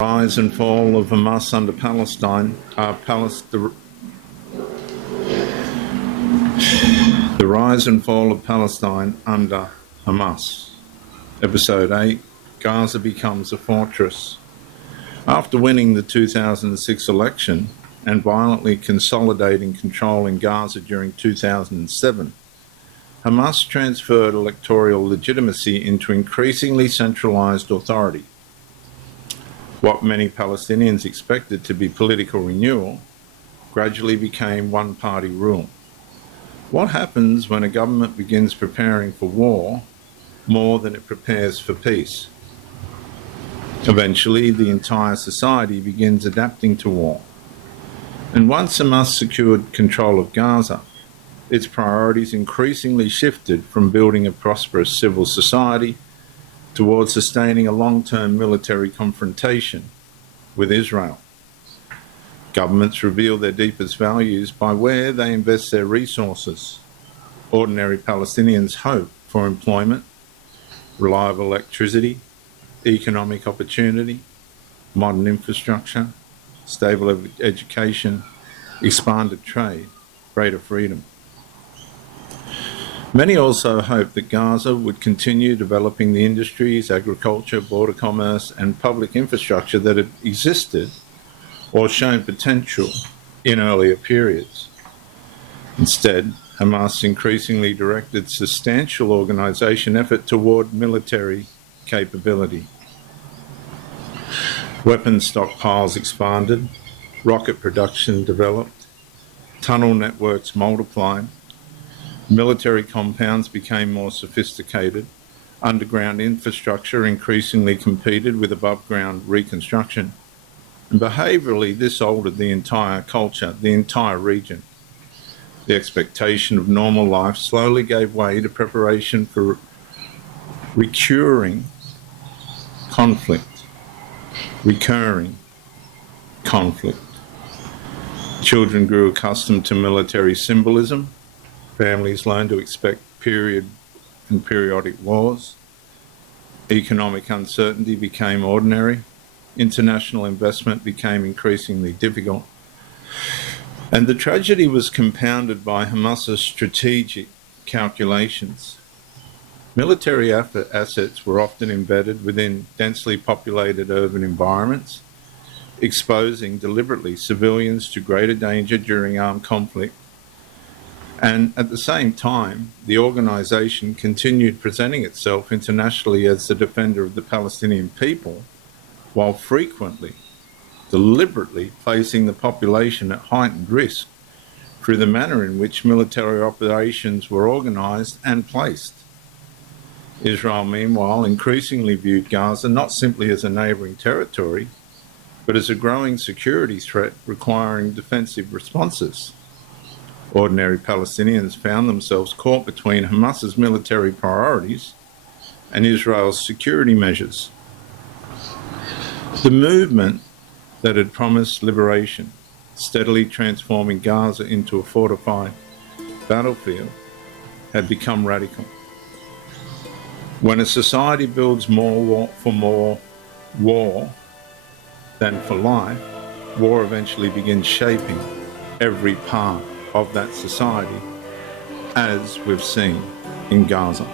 Rise and fall of Hamas under Palestine. The rise and fall of Palestine under Hamas. Episode 8. Gaza becomes a fortress. After winning the 2006 election and violently consolidating control in Gaza during 2007, Hamas transferred electoral legitimacy into increasingly centralized authority. What many Palestinians expected to be political renewal gradually became one-party rule. What happens when a government begins preparing for war more than it prepares for peace? Eventually, the entire society begins adapting to war. And once Hamas secured control of Gaza, its priorities increasingly shifted from building a prosperous civil society towards sustaining a long-term military confrontation with Israel. Governments reveal their deepest values by where they invest their resources. Ordinary Palestinians hope for employment, reliable electricity, economic opportunity, modern infrastructure, stable education, expanded trade, greater freedom. Many also hoped that Gaza would continue developing the industries, agriculture, border commerce, and public infrastructure that had existed or shown potential in earlier periods. Instead, Hamas increasingly directed substantial organization effort toward military capability. Weapons stockpiles expanded, rocket production developed, tunnel networks multiplied, military compounds became more sophisticated, underground infrastructure increasingly competed with above-ground reconstruction, and behaviourally this altered the entire culture, the entire region. The expectation of normal life slowly gave way to preparation for recurring conflict. Children grew accustomed to military symbolism. Families learned to expect period and periodic wars. Economic uncertainty became ordinary. International investment became increasingly difficult. And the tragedy was compounded by Hamas's strategic calculations. Military assets were often embedded within densely populated urban environments, exposing deliberately civilians to greater danger during armed conflict. And at the same time, the organization continued presenting itself internationally as the defender of the Palestinian people, while frequently, deliberately placing the population at heightened risk through the manner in which military operations were organized and placed. Israel, meanwhile, increasingly viewed Gaza not simply as a neighboring territory, but as a growing security threat requiring defensive responses. Ordinary Palestinians found themselves caught between Hamas's military priorities and Israel's security measures. The movement that had promised liberation, steadily transforming Gaza into a fortified battlefield, had become radical. When a society builds more war than for life, war eventually begins shaping every part of that society, as we've seen in Gaza.